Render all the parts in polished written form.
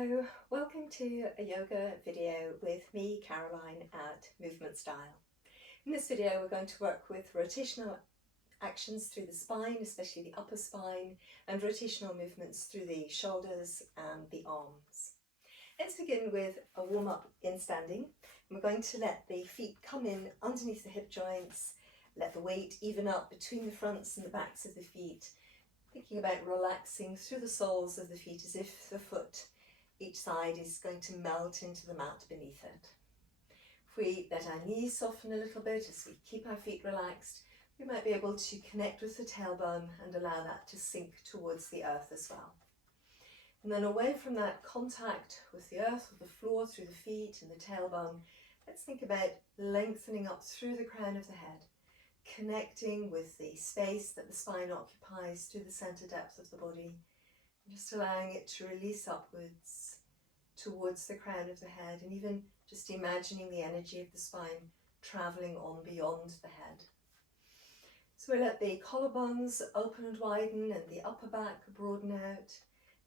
Hello, welcome to a yoga video with me, Caroline, at Movement Style. In this video we're going to work with rotational actions through the spine, especially the upper spine, and rotational movements through the shoulders and the arms. Let's begin with a warm-up in standing. We're going to let the feet come in underneath the hip joints, let the weight even up between the fronts and the backs of the feet, thinking about relaxing through the soles of the feet as if the foot each side is going to melt into the mat beneath it. If we let our knees soften a little bit as we keep our feet relaxed, we might be able to connect with the tailbone and allow that to sink towards the earth as well. And then away from that contact with the earth, with the floor, through the feet and the tailbone, let's think about lengthening up through the crown of the head, connecting with the space that the spine occupies through the center depth of the body, and just allowing it to release upwards towards the crown of the head, and even just imagining the energy of the spine traveling on beyond the head. So we let the collarbones open and widen and the upper back broaden out,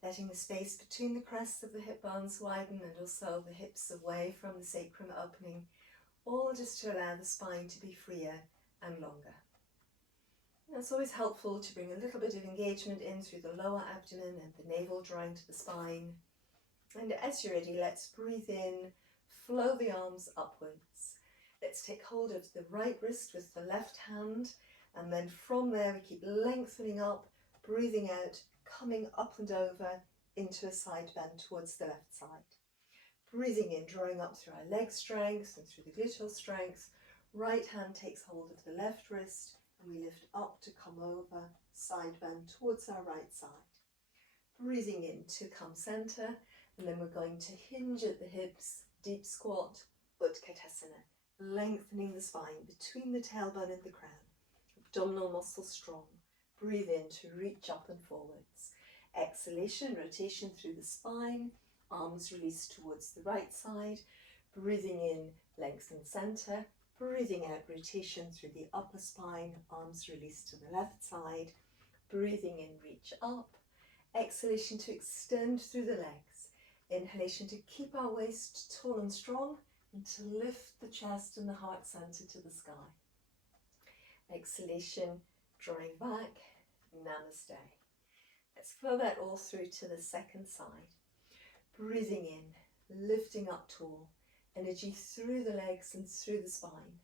letting the space between the crests of the hip bones widen and also the hips away from the sacrum opening, all just to allow the spine to be freer and longer. Now, it's always helpful to bring a little bit of engagement in through the lower abdomen and the navel drawing to the spine. And as you're ready, let's breathe in, flow the arms upwards. Let's take hold of the right wrist with the left hand, and then from there we keep lengthening up, breathing out, coming up and over into a side bend towards the left side. Breathing in, drawing up through our leg strength and through the gluteal strength. Right hand takes hold of the left wrist and we lift up to come over, side bend towards our right side. Breathing in to come center, and then we're going to hinge at the hips, deep squat, Utkatasana, lengthening the spine between the tailbone and the crown. Abdominal muscles strong. Breathe in to reach up and forwards. Exhalation, rotation through the spine, arms released towards the right side. Breathing in, lengthen center. Breathing out, rotation through the upper spine, arms released to the left side. Breathing in, reach up. Exhalation to extend through the legs. Inhalation to keep our waist tall and strong and to lift the chest and the heart center to the sky. Exhalation, drawing back, namaste. Let's flow that all through to the second side. Breathing in, lifting up tall, energy through the legs and through the spine.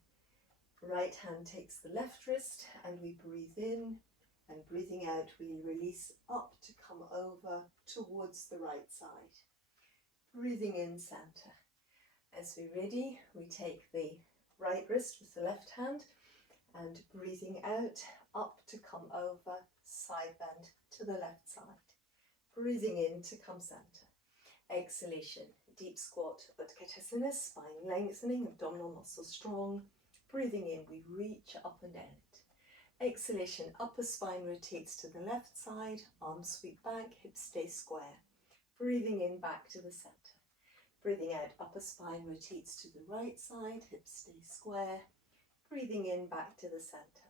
Right hand takes the left wrist and we breathe in, and breathing out we release up to come over towards the right side. Breathing in, center. As we're ready, we take the right wrist with the left hand and breathing out, up to come over, side bend to the left side. Breathing in to come center. Exhalation, deep squat, Utkatasana, spine lengthening, abdominal muscles strong. Breathing in, we reach up and out. Exhalation, upper spine rotates to the left side, arms sweep back, hips stay square. Breathing in, back to the center. Breathing out, upper spine rotates to the right side, hips stay square. Breathing in, back to the center.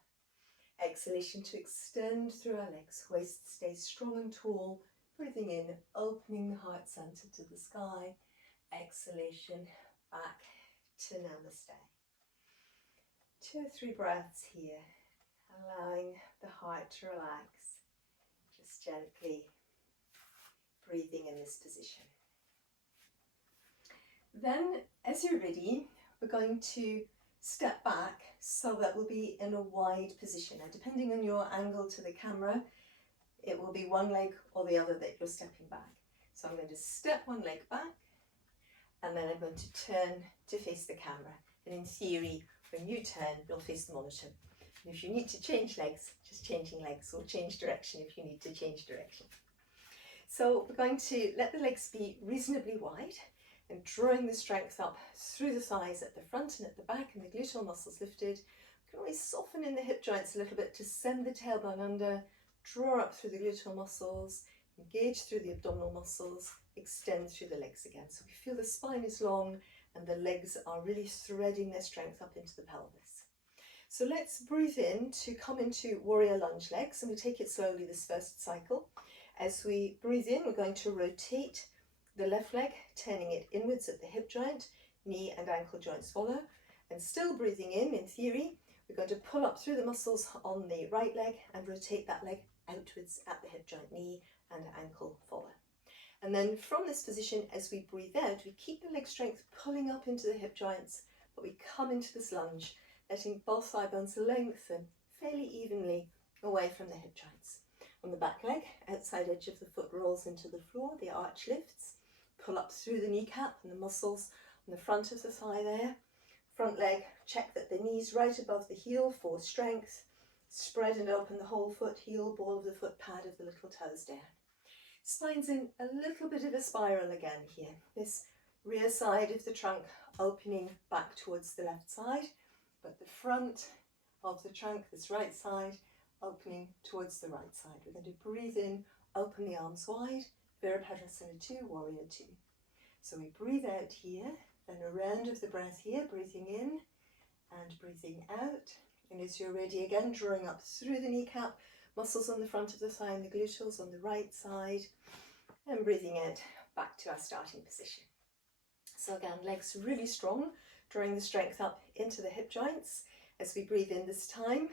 Exhalation to extend through our legs, waist stays strong and tall. Breathing in, opening the heart center to the sky. Exhalation, back to namaste. 2 or 3 breaths here, allowing the heart to relax. Just gently breathing in this position. Then, as you're ready, we're going to step back so that we'll be in a wide position. Now, depending on your angle to the camera, it will be one leg or the other that you're stepping back. So I'm going to step one leg back, and then I'm going to turn to face the camera. And in theory, when you turn, you'll face the monitor. And if you need to change legs, just changing legs, or change direction if you need to change direction. So we're going to let the legs be reasonably wide and drawing the strength up through the thighs at the front and at the back, and the gluteal muscles lifted. You can always soften in the hip joints a little bit to send the tailbone under, draw up through the gluteal muscles, engage through the abdominal muscles, extend through the legs again. So we feel the spine is long and the legs are really threading their strength up into the pelvis. So let's breathe in to come into warrior lunge legs, and we take it slowly this first cycle. As we breathe in, we're going to rotate the left leg, turning it inwards at the hip joint, knee and ankle joints follow, and still breathing in theory, we're going to pull up through the muscles on the right leg and rotate that leg outwards at the hip joint, knee and ankle follow. And then from this position, as we breathe out, we keep the leg strength pulling up into the hip joints, but we come into this lunge, letting both thigh bones lengthen fairly evenly away from the hip joints. On the back leg, outside edge of the foot rolls into the floor, the arch lifts, pull up through the kneecap and the muscles on the front of the thigh there. Front leg, check that the knee's right above the heel for strength. Spread and open the whole foot, heel, ball of the foot, pad of the little toes down. Spine's in a little bit of a spiral again here. This rear side of the trunk opening back towards the left side, but the front of the trunk, this right side, opening towards the right side. We're going to breathe in, open the arms wide, Virabhadrasana 2, Warrior 2. So we breathe out here, then a round of the breath here, breathing in and breathing out. And as you're ready again, drawing up through the kneecap, muscles on the front of the thigh and the gluteals on the right side, and breathing out back to our starting position. So again, legs really strong, drawing the strength up into the hip joints. As we breathe in this time,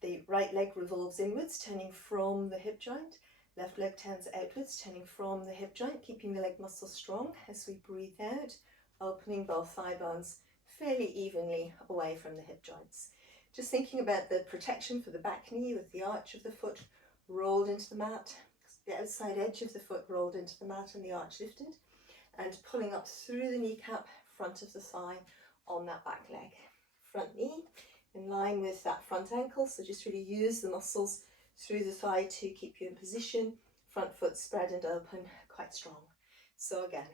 the right leg revolves inwards, turning from the hip joint. Left leg turns outwards, turning from the hip joint, keeping the leg muscles strong. As we breathe out, opening both thigh bones fairly evenly away from the hip joints. Just thinking about the protection for the back knee with the arch of the foot rolled into the mat, the outside edge of the foot rolled into the mat and the arch lifted, and pulling up through the kneecap, front of the thigh on that back leg. Front knee in line with that front ankle, so just really use the muscles through the thigh to keep you in position. Front foot spread and open, quite strong. So again,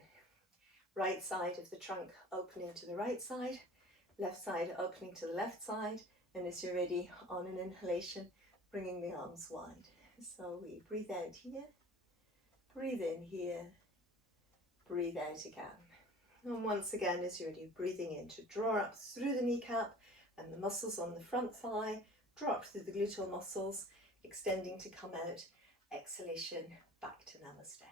right side of the trunk opening to the right side, left side opening to the left side, and as you're ready, on an inhalation, bringing the arms wide. So we breathe out here, breathe in here, breathe out again. And once again, as you're ready, breathing in to draw up through the kneecap and the muscles on the front thigh, draw up through the gluteal muscles, extending to come out, exhalation, back to Namaste.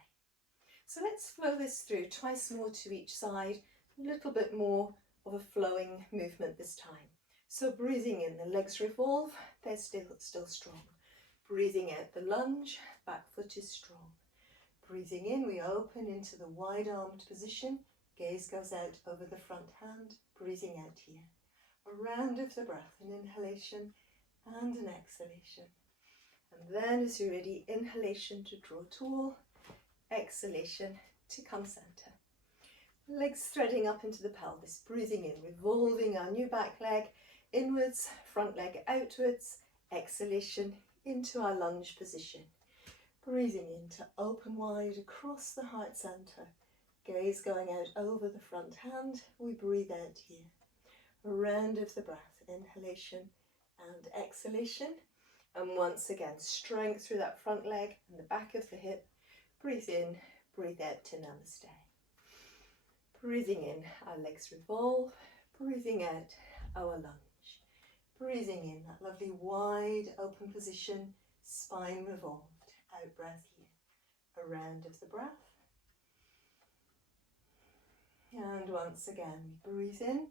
So let's flow this through, twice more to each side, a little bit more of a flowing movement this time. So breathing in, the legs revolve, they're still strong. Breathing out, the lunge, back foot is strong. Breathing in, we open into the wide-armed position, gaze goes out over the front hand, breathing out here. A round of the breath, an inhalation and an exhalation. And then as you're ready, inhalation to draw tall, exhalation to come center. Legs threading up into the pelvis, breathing in, revolving our new back leg inwards, front leg outwards, exhalation into our lunge position. Breathing in to open wide across the heart center, gaze going out over the front hand, we breathe out here. A round of the breath, inhalation and exhalation. And once again, strength through that front leg and the back of the hip. Breathe in, breathe out to Namaste. Breathing in, our legs revolve. Breathing out, our lunge. Breathing in, that lovely wide open position, spine revolved. Out breath here. A round of the breath. And once again, breathe in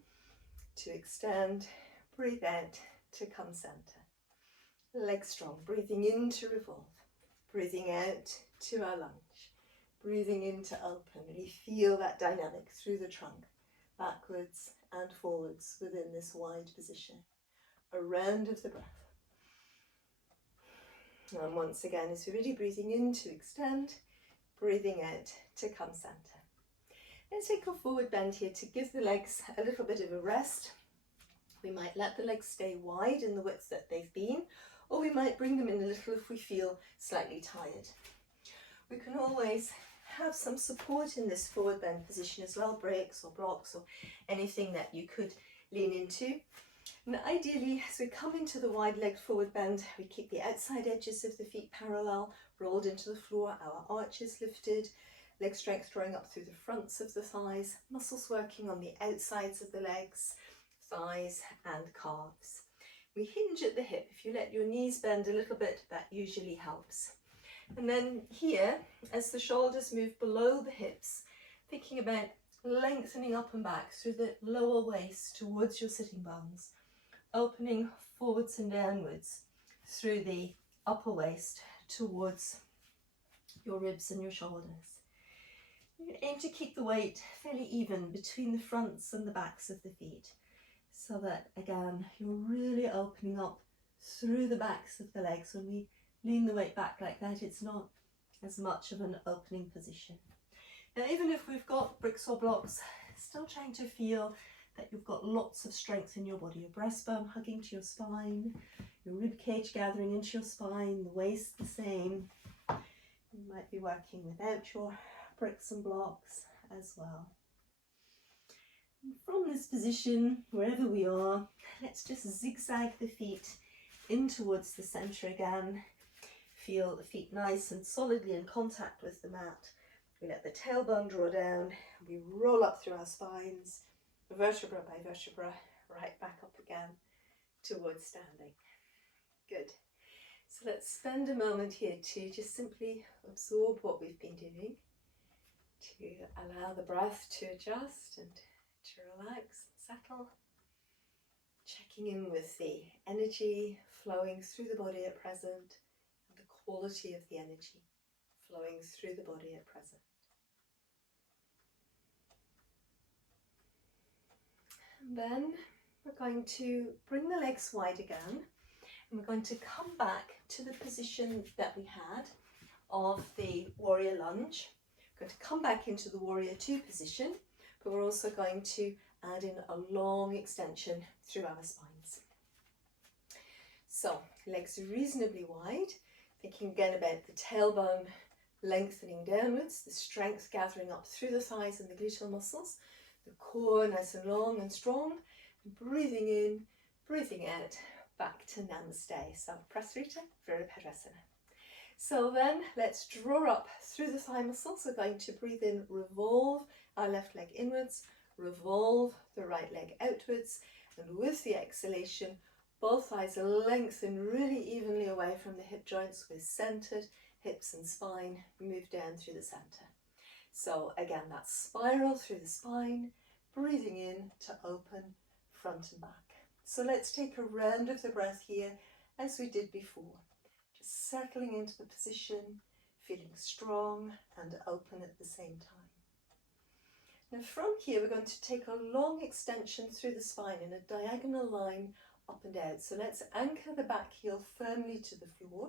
to extend. Breathe out to come center. Legs strong, breathing in to revolve, breathing out to our lunge, breathing in to open. Really feel that dynamic through the trunk, backwards and forwards within this wide position. A round of the breath. And once again, as we're really breathing in to extend, breathing out to come center. Let's take a forward bend here to give the legs a little bit of a rest. We might let the legs stay wide in the width that they've been, or we might bring them in a little if we feel slightly tired. We can always have some support in this forward bend position as well, breaks or blocks or anything that you could lean into. And ideally, as we come into the wide-legged forward bend, we keep the outside edges of the feet parallel, rolled into the floor, our arches lifted, leg strength drawing up through the fronts of the thighs, muscles working on the outsides of the legs, thighs and calves. We hinge at the hip. If you let your knees bend a little bit, that usually helps. And then here, as the shoulders move below the hips, Thinking about lengthening up and back through the lower waist towards your sitting bones, opening forwards and downwards through the upper waist towards your ribs and your shoulders. You aim to keep the weight fairly even between the fronts and the backs of the feet, so that again you're really opening up through the backs of the legs. When we lean the weight back like that, it's not as much of an opening position. Now, even if we've got bricks or blocks, still trying to feel that you've got lots of strength in your body, your breastbone hugging to your spine, your rib cage gathering into your spine, the waist the same. You might be working without your bricks and blocks as well. And from this position, wherever we are, let's just zigzag the feet in towards the center again. Feel the feet nice and solidly in contact with the mat. We let the tailbone draw down, we roll up through our spines, vertebra by vertebra, right back up again towards standing. Good. So let's spend a moment here to just simply absorb what we've been doing, to allow the breath to adjust and to relax and settle. Checking in with the energy flowing through the body at present and the quality of the energy flowing through the body at present. And then we're going to bring the legs wide again, and we're going to come back to the position that we had of the warrior lunge. We're going to come back into the warrior two position, but we're also going to add in a long extension through our spines. So legs reasonably wide, thinking again about the tailbone lengthening downwards, the strength gathering up through the thighs and the gluteal muscles, the core nice and long and strong, and breathing in, breathing out, back to Namaste. So Prasarita Virabhadrasana. So then let's draw up through the thigh muscles. We're going to breathe in, revolve our left leg inwards, revolve the right leg outwards, and with the exhalation, both thighs lengthen really evenly away from the hip joints with centered hips and spine, move down through the center. So again, that spiral through the spine, breathing in to open front and back. So let's take a round of the breath here as we did before. Just settling into the position, feeling strong and open at the same time. Now from here, we're going to take a long extension through the spine in a diagonal line up and out. So let's anchor the back heel firmly to the floor.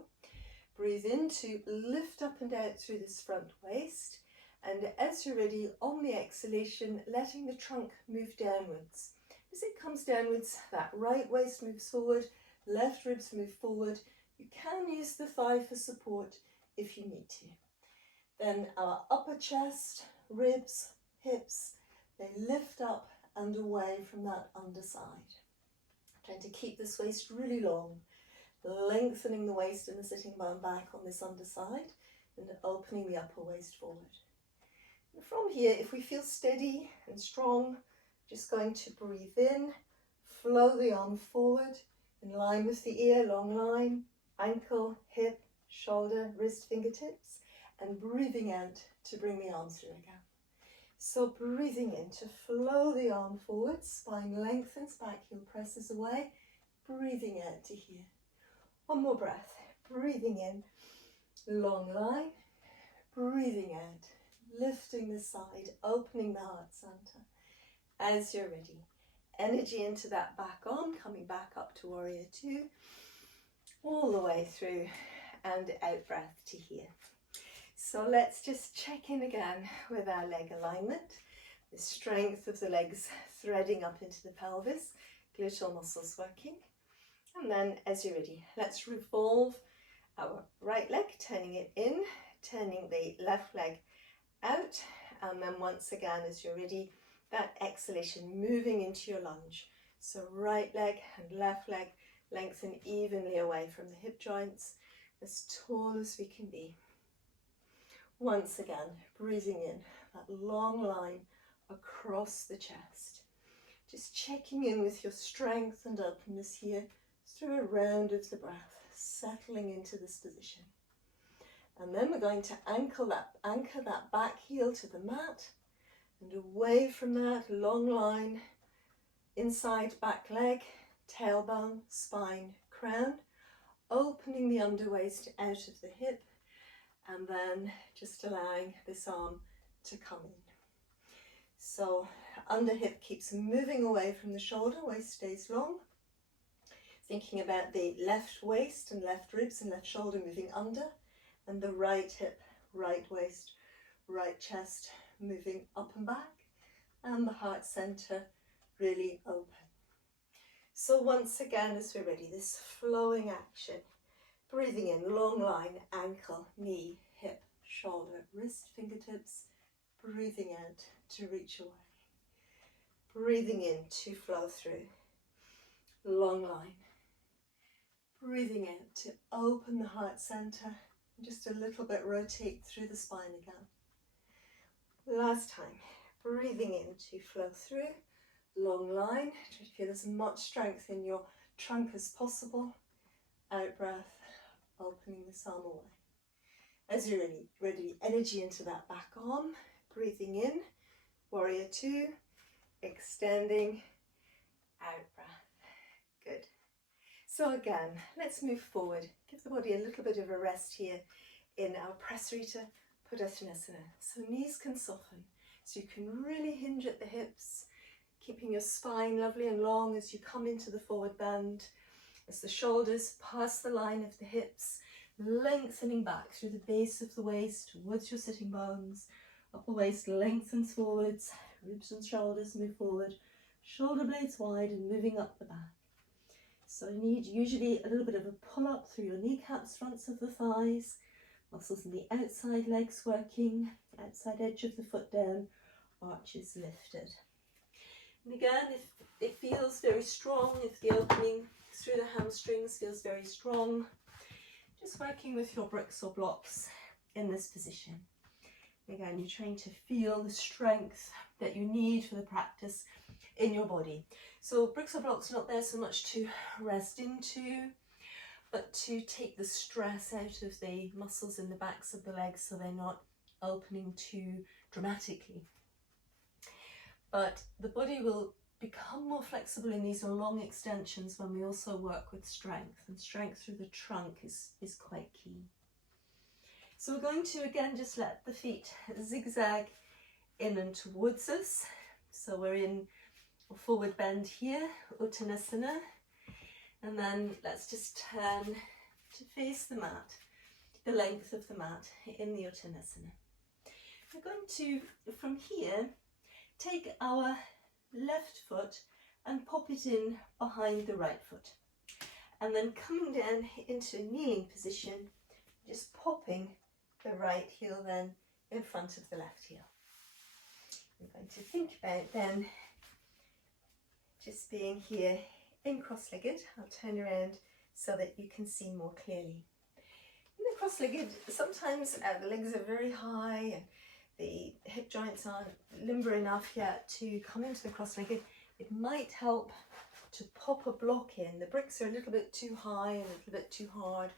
Breathe in to lift up and out through this front waist. And as you're ready, on the exhalation, letting the trunk move downwards. As it comes downwards, that right waist moves forward, left ribs move forward. You can use the thigh for support if you need to. Then our upper chest, ribs, hips, they lift up and away from that underside. Trying to keep this waist really long, lengthening the waist and the sitting bone back on this underside and opening the upper waist forward. And from here, if we feel steady and strong, just going to breathe in, flow the arm forward in line with the ear, long line, ankle, hip, shoulder, wrist, fingertips, and breathing out to bring the arms through again. So breathing in to flow the arm forward, spine lengthens, back heel presses away, breathing out to here. One more breath, breathing in, long line, breathing out, lifting the side, opening the heart center. As you're ready, energy into that back arm, coming back up to warrior two, all the way through and out breath to here. So let's just check in again with our leg alignment, the strength of the legs threading up into the pelvis, gluteal muscles working. And then as you're ready, let's revolve our right leg, turning it in, turning the left leg out, and then once again as you're ready, that exhalation moving into your lunge. So right leg and left leg lengthen evenly away from the hip joints, as tall as we can be. Once again, breathing in, that long line across the chest. Just checking in with your strength and openness here through a round of the breath, settling into this position. And then we're going to anchor that back heel to the mat, And away from that, long line, inside back leg, tailbone, spine, crown, opening the underwaist out of the hip, and then just allowing this arm to come in. So under hip keeps moving away from the shoulder, waist stays long. Thinking about the left waist and left ribs and left shoulder moving under, and the right hip, right waist, right chest moving up and back, and the heart center really open. So once again, as we're ready, this flowing action, breathing in, long line, ankle, knee, hip, shoulder, wrist, fingertips, breathing out to reach away. Breathing in to flow through, long line. Breathing out to open the heart center, just a little bit rotate through the spine again. Last time, breathing in to flow through, long line, try to feel as much strength in your trunk as possible. Out breath, opening this arm away. As you're ready, energy into that back arm, breathing in, warrior two, extending, out breath. Good. So again, let's move forward. Give the body a little bit of a rest here in our Prasarita Padasana. So knees can soften, so you can really hinge at the hips, keeping your spine lovely and long as you come into the forward bend, as the shoulders pass the line of the hips, lengthening back through the base of the waist towards your sitting bones. Upper waist lengthens forwards, ribs and shoulders move forward, shoulder blades wide and moving up the back. So you need usually a little bit of a pull up through your kneecaps, fronts of the thighs, muscles in the outside legs working, outside edge of the foot down, arches lifted. And again, if it feels very strong, if the opening through the hamstrings feels very strong, just working with your bricks or blocks in this position. Again, you're trying to feel the strength that you need for the practice in your body. So bricks or blocks are not there so much to rest into, but to take the stress out of the muscles in the backs of the legs so they're not opening too dramatically. But the body will become more flexible in these long extensions when we also work with strength, and strength through the trunk is quite key. So we're going to again just let the feet zigzag in and towards us. So we're in a forward bend here, Uttanasana, and then let's just turn to face the mat, the length of the mat in the Uttanasana. We're going to, from here, take our left foot and pop it in behind the right foot, and then coming down into a kneeling position, just popping the right heel then in front of the left heel. I'm going to think about then just being here in cross-legged. I'll turn around so that you can see more clearly. In the cross-legged, sometimes the legs are very high and the hip joints aren't limber enough yet to come into the cross-legged. It might help to pop a block in. The bricks are a little bit too high and a little bit too hard.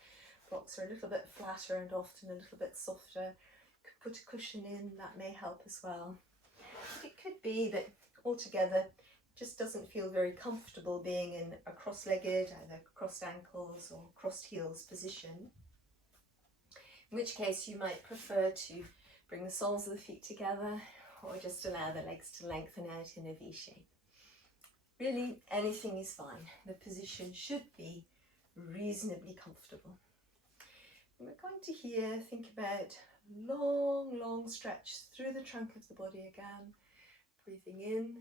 Blocks are a little bit flatter and often a little bit softer. Could put a cushion in, that may help as well. But it could be that altogether it just doesn't feel very comfortable being in a cross-legged, either crossed ankles or crossed heels position. In which case you might prefer to bring the soles of the feet together or just allow the legs to lengthen out in a V shape. Really, anything is fine. The position should be reasonably comfortable. And we're going to here think about long stretch through the trunk of the body again, breathing in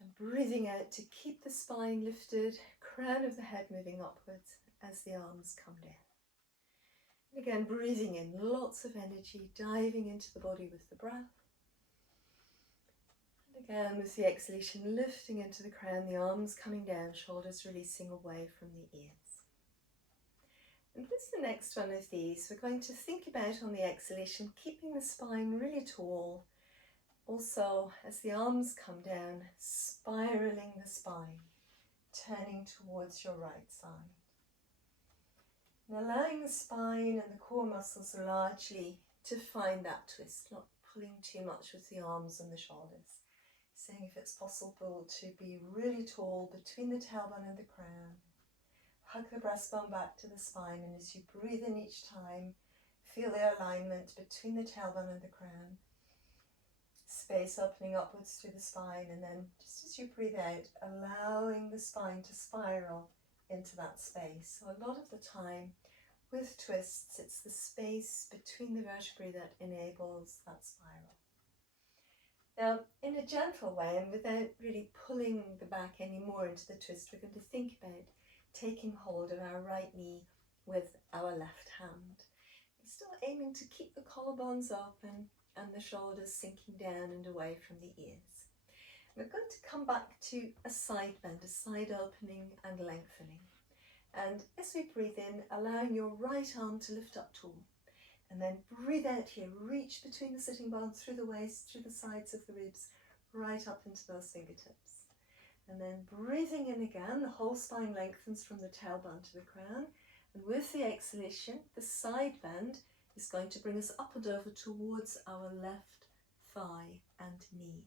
and breathing out to keep the spine lifted, crown of the head moving upwards as the arms come down. And again, breathing in lots of energy, diving into the body with the breath. And again, with the exhalation, lifting into the crown, the arms coming down, shoulders releasing away from the ears. And with the next one of these, we're going to think about on the exhalation, keeping the spine really tall. Also, as the arms come down, spiraling the spine, turning towards your right side. And allowing the spine and the core muscles largely to find that twist, not pulling too much with the arms and the shoulders. Seeing if it's possible to be really tall between the tailbone and the crown. Hug the breastbone back to the spine, and as you breathe in each time, feel the alignment between the tailbone and the crown. Space opening upwards through the spine, and then just as you breathe out, allowing the spine to spiral into that space. So a lot of the time with twists, it's the space between the vertebrae that enables that spiral. Now, in a gentle way and without really pulling the back any more into the twist, we're going to think about taking hold of our right knee with our left hand. We're still aiming to keep the collarbones open and the shoulders sinking down and away from the ears. We're going to come back to a side bend, a side opening and lengthening. And as we breathe in, allowing your right arm to lift up tall. And then breathe out here, reach between the sitting bones, through the waist, through the sides of the ribs, right up into those fingertips. And then breathing in again, the whole spine lengthens from the tailbone to the crown. And with the exhalation, the side bend is going to bring us up and over towards our left thigh and knee.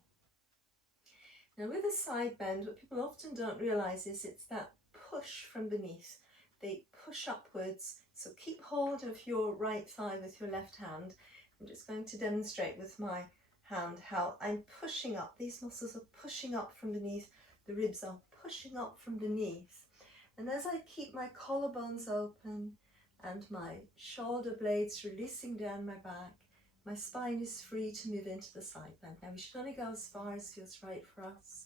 Now with a side bend, what people often don't realise is it's that push from beneath. They push upwards, so keep hold of your right thigh with your left hand. I'm just going to demonstrate with my hand how I'm pushing up. These muscles are pushing up from beneath, the ribs are pushing up from beneath. And as I keep my collarbones open and my shoulder blades releasing down my back, my spine is free to move into the side bend. Now we should only go as far as feels right for us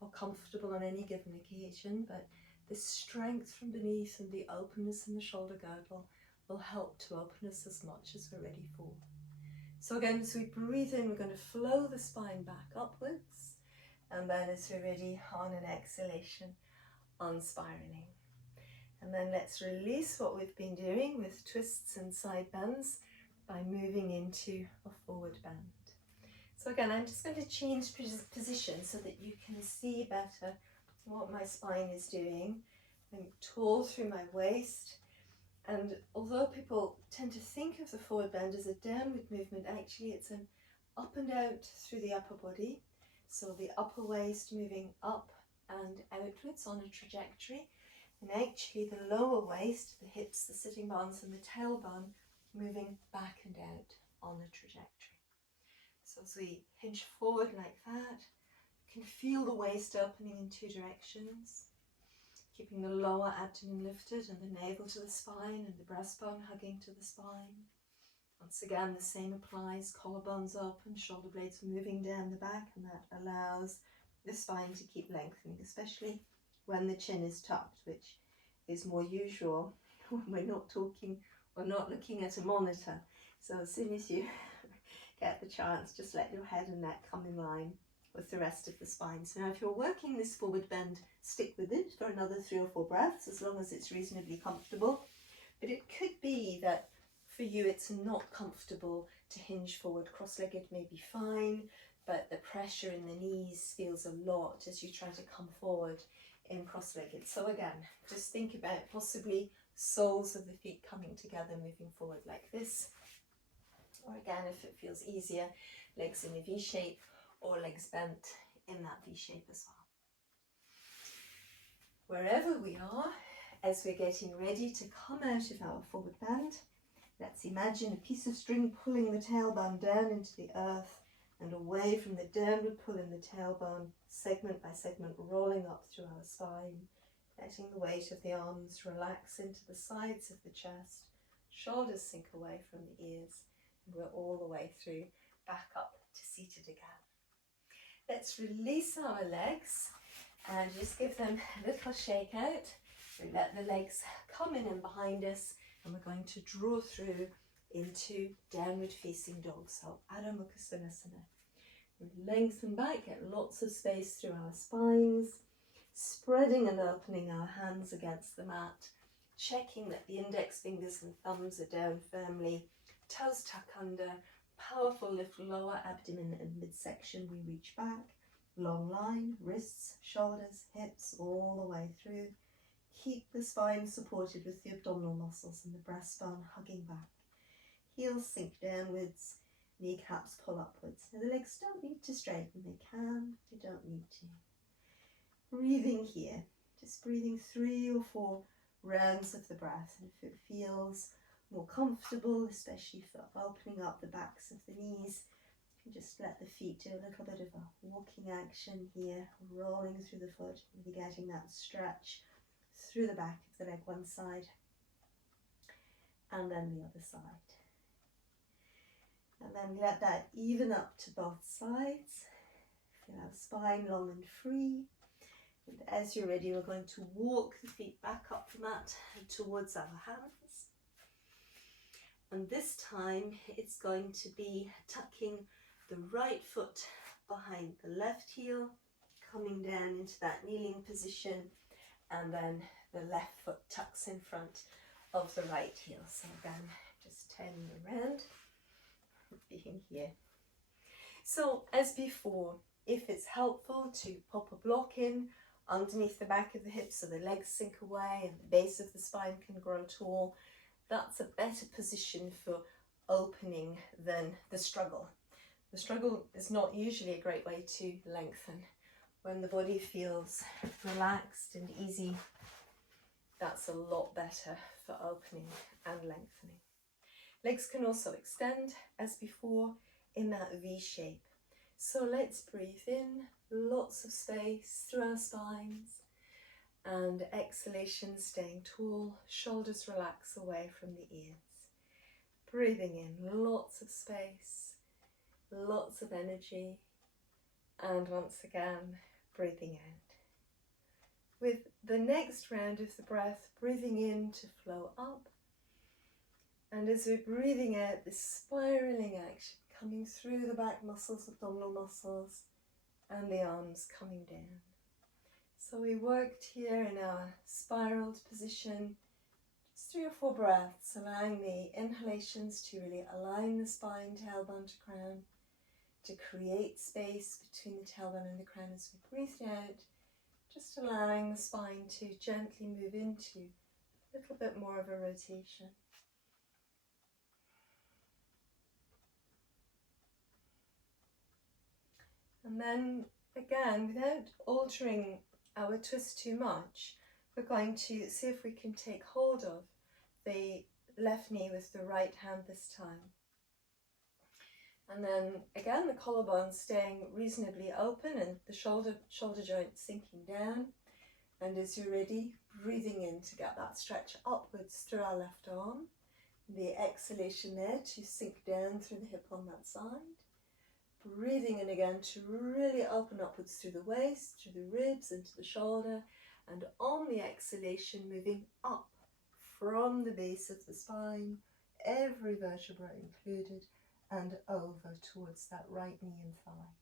or comfortable on any given occasion, but this strength from beneath and the openness in the shoulder girdle will help to open us as much as we're ready for. So again, as we breathe in, we're going to flow the spine back upwards, and then as we're ready on an exhalation, unspiraling. And then let's release what we've been doing with twists and side bends by moving into a forward bend. So again, I'm just going to change position so that you can see better what my spine is doing. I'm tall through my waist, and although people tend to think of the forward bend as a downward movement, actually it's an up and out through the upper body. So the upper waist moving up and outwards on a trajectory, and actually the lower waist, the hips, the sitting bones and the tailbone moving back and out on a trajectory. So as we hinge forward like that, you can feel the waist opening in two directions, keeping the lower abdomen lifted and the navel to the spine and the breastbone hugging to the spine. Once again, the same applies, collarbones open, shoulder blades moving down the back, and that allows the spine to keep lengthening, especially when the chin is tucked, which is more usual when we're not talking or not looking at a monitor. So as soon as you get the chance, just let your head and neck come in line with the rest of the spine. So now if you're working this forward bend, stick with it for another 3 or 4 breaths, as long as it's reasonably comfortable. But it could be that for you it's not comfortable to hinge forward. Cross-legged may be fine, but the pressure in the knees feels a lot as you try to come forward in cross-legged. So again, just think about possibly soles of the feet coming together, moving forward like this. Or again, if it feels easier, legs in a V shape or legs bent in that V shape as well. Wherever we are, as we're getting ready to come out of our forward bend, let's imagine a piece of string pulling the tailbone down into the earth and away from the downward pull in the tailbone, segment by segment, rolling up through our spine, letting the weight of the arms relax into the sides of the chest, shoulders sink away from the ears, and we're all the way through, back up to seated again. Let's release our legs and just give them a little shake out. We let the legs come in and behind us, and we're going to draw through into downward facing dog, so Adho Mukha Svanasana. We lengthen back, get lots of space through our spines, spreading and opening our hands against the mat, checking that the index fingers and thumbs are down firmly, toes tuck under, powerful lift lower abdomen and midsection. We reach back, long line, wrists, shoulders, hips, all the way through. Keep the spine supported with the abdominal muscles and the breastbone hugging back. Heels sink downwards, kneecaps pull upwards. Now the legs don't need to straighten, they can, they don't need to. Breathing here, just breathing 3 or 4 rounds of the breath, and if it feels more comfortable, especially for opening up the backs of the knees, you can just let the feet do a little bit of a walking action here, rolling through the foot, really getting that stretch through the back of the leg one side and then the other side. And then we let that even up to both sides. Feel our spine long and free. And as you're ready, we're going to walk the feet back up the mat and towards our hands. And this time it's going to be tucking the right foot behind the left heel, coming down into that kneeling position, and then the left foot tucks in front of the right heel. So again, just turning around, being here. So as before, if it's helpful to pop a block in underneath the back of the hips so the legs sink away and the base of the spine can grow tall, that's a better position for opening than the struggle. The struggle is not usually a great way to lengthen. When the body feels relaxed and easy, that's a lot better for opening and lengthening. Legs can also extend as before in that V shape. So let's breathe in, lots of space through our spines, and exhalation, staying tall, shoulders relax away from the ears. Breathing in, lots of space, lots of energy, and once again, breathing out. With the next round of the breath, breathing in to flow up, and as we're breathing out, this spiraling action coming through the back muscles, abdominal muscles, and the arms coming down. So we worked here in our spiraled position, just 3 or 4 breaths, allowing the inhalations to really align the spine, tailbone to crown, to create space between the tailbone and the crown as we breathed out, just allowing the spine to gently move into a little bit more of a rotation. And then again, without altering our twist too much, we're going to see if we can take hold of the left knee with the right hand this time. And then again, the collarbone staying reasonably open and the shoulder joint sinking down. And as you're ready, breathing in to get that stretch upwards through our left arm. The exhalation there to sink down through the hip on that side. Breathing in again to really open upwards through the waist, through the ribs, into the shoulder, and on the exhalation moving up from the base of the spine, every vertebra included, and over towards that right knee and thigh.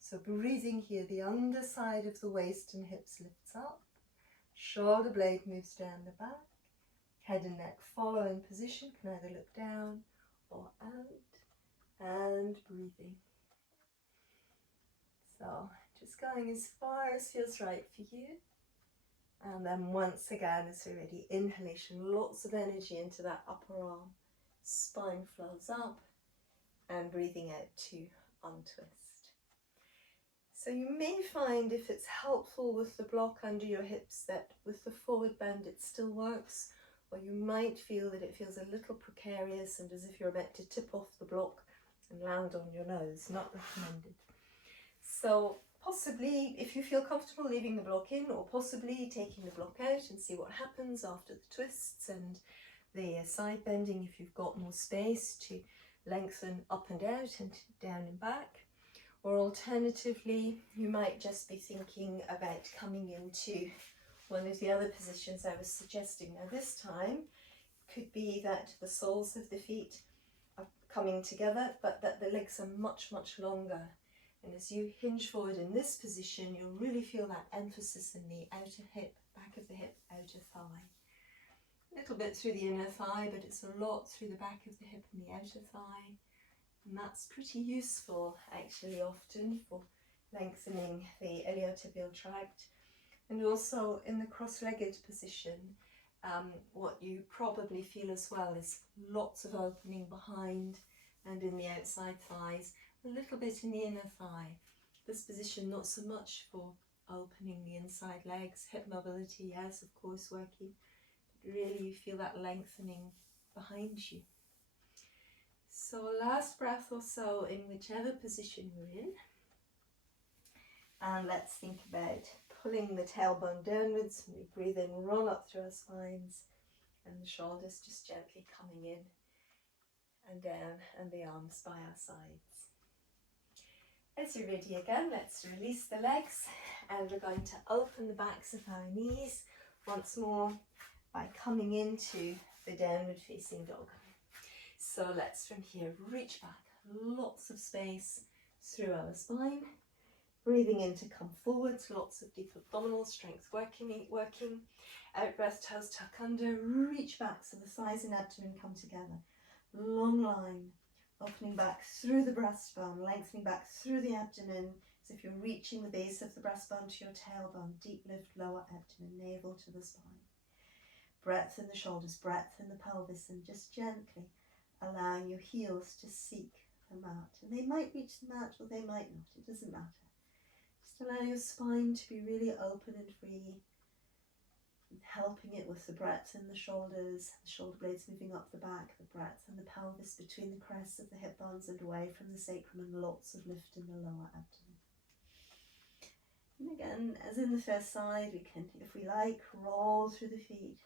So breathing here, the underside of the waist and hips lifts up, shoulder blade moves down the back, head and neck follow in position, can either look down or out, and breathing. So just going as far as feels right for you. And then once again, as we're ready, inhalation, lots of energy into that upper arm. Spine flows up, and breathing out to untwist. So you may find, if it's helpful with the block under your hips, that with the forward bend it still works, or you might feel that it feels a little precarious and as if you're about to tip off the block and land on your nose. Not recommended. So possibly, if you feel comfortable leaving the block in, or possibly taking the block out and see what happens after the twists and the side bending, if you've got more space to lengthen up and out and down and back. Or alternatively, you might just be thinking about coming into one of the other positions I was suggesting. Now this time could be that the soles of the feet are coming together, but that the legs are much, much longer. And as you hinge forward in this position, you'll really feel that emphasis in the outer hip, back of the hip, outer thigh. A little bit through the inner thigh, but it's a lot through the back of the hip and the outer thigh. And that's pretty useful, actually, often for lengthening the iliotibial tract. And also in the cross-legged position, what you probably feel as well is lots of opening behind and in the outside thighs, a little bit in the inner thigh. This position not so much for opening the inside legs, hip mobility, yes, of course, working. Really, you feel that lengthening behind you. So last breath or so in whichever position we're in. And let's think about pulling the tailbone downwards. We breathe in, roll up through our spines, and the shoulders just gently coming in and down, and the arms by our sides. As you're ready again, let's release the legs, and we're going to open the backs of our knees once more by coming into the downward facing dog. So let's from here reach back, lots of space through our spine, breathing in to come forwards, lots of deep abdominal strength working. Out breath, toes tuck under, reach back so the thighs and abdomen come together. Long line, opening back through the breastbone, lengthening back through the abdomen as if you're reaching the base of the breastbone to your tailbone. Deep lift, lower abdomen, navel to the spine. Breath in the shoulders, breath in the pelvis, and just gently allowing your heels to seek the mat. And they might reach the mat or they might not, it doesn't matter. Just allow your spine to be really open and free, and helping it with the breath in the shoulders, the shoulder blades moving up the back, the breath in the pelvis between the crests of the hip bones and away from the sacrum, and lots of lift in the lower abdomen. And again, as in the first side, we can, if we like, roll through the feet.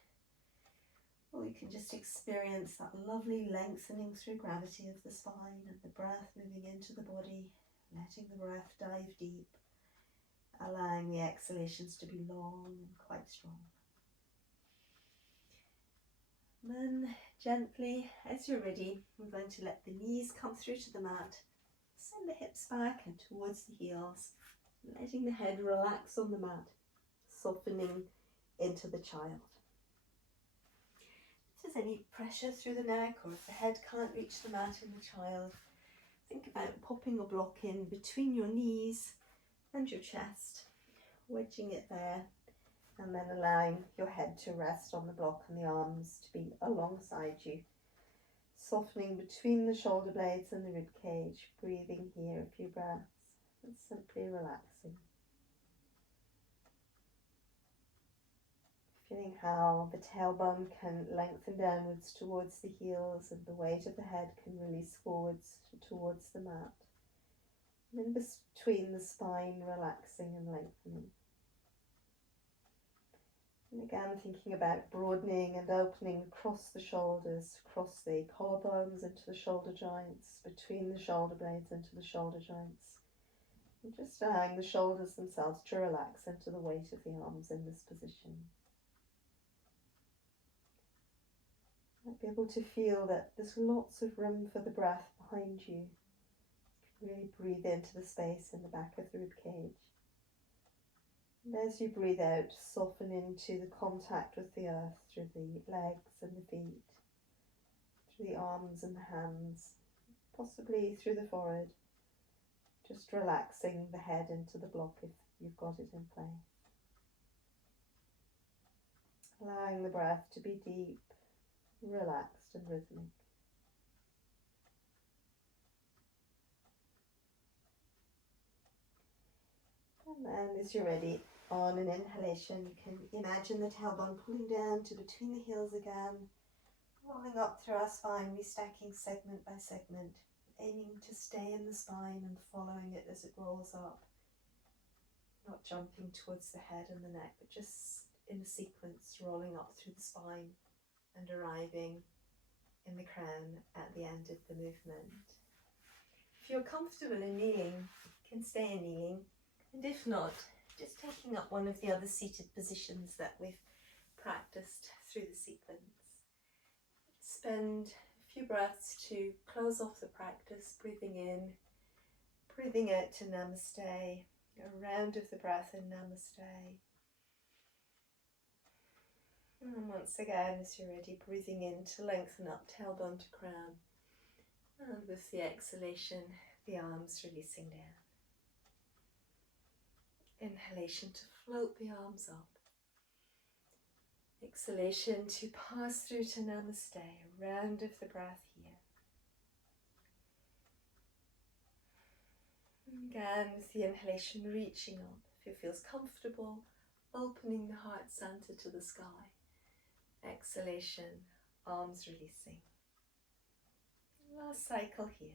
Or we can just experience that lovely lengthening through gravity of the spine and the breath moving into the body, letting the breath dive deep, allowing the exhalations to be long and quite strong. And then gently, as you're ready, we're going to let the knees come through to the mat, send the hips back and towards the heels, letting the head relax on the mat, softening into the child. If there's any pressure through the neck, or if the head can't reach the mat in the child, think about popping a block in between your knees and your chest, wedging it there, and then allowing your head to rest on the block and the arms to be alongside you, softening between the shoulder blades and the rib cage, breathing here a few breaths and simply relaxing. Feeling how the tailbone can lengthen downwards towards the heels and the weight of the head can release forwards towards the mat. And in between the spine, relaxing and lengthening. And again, thinking about broadening and opening across the shoulders, across the collarbones into the shoulder joints, between the shoulder blades into the shoulder joints. And just allowing the shoulders themselves to relax into the weight of the arms in this position. Might be able to feel that there's lots of room for the breath behind you. Really breathe into the space in the back of the rib cage. And as you breathe out, soften into the contact with the earth through the legs and the feet, through the arms and the hands, possibly through the forehead. Just relaxing the head into the block if you've got it in place. Allowing the breath to be deep, relaxed and rhythmic. And then as you're ready, on an inhalation, you can imagine the tailbone pulling down to between the heels again, rolling up through our spine, restacking segment by segment, aiming to stay in the spine and following it as it rolls up, not jumping towards the head and the neck, but just in a sequence, rolling up through the spine and arriving in the crown at the end of the movement. If you're comfortable in kneeling, you can stay in kneeling, and if not, just taking up one of the other seated positions that we've practiced through the sequence. Spend a few breaths to close off the practice, breathing in, breathing out to Namaste, a round of the breath in Namaste. And once again, as you're ready, breathing in to lengthen up tailbone to crown. And with the exhalation, the arms releasing down. Inhalation to float the arms up. Exhalation to pass through to Namaste, a round of the breath here. Again, with the inhalation, reaching up. If it feels comfortable, opening the heart center to the sky. Exhalation, arms releasing. Last cycle here.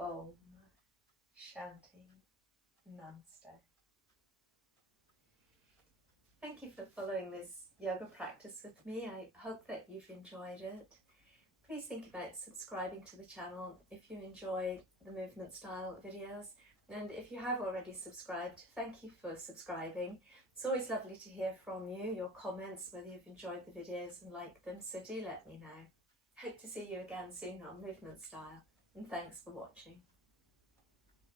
Om Shanti Namaste. Thank you for following this yoga practice with me. I hope that you've enjoyed it. Please think about subscribing to the channel if you enjoy the movement style videos. And if you have already subscribed, thank you for subscribing. It's always lovely to hear from you, your comments, whether you've enjoyed the videos and liked them, so do let me know. Hope to see you again soon on Movement Style, and thanks for watching.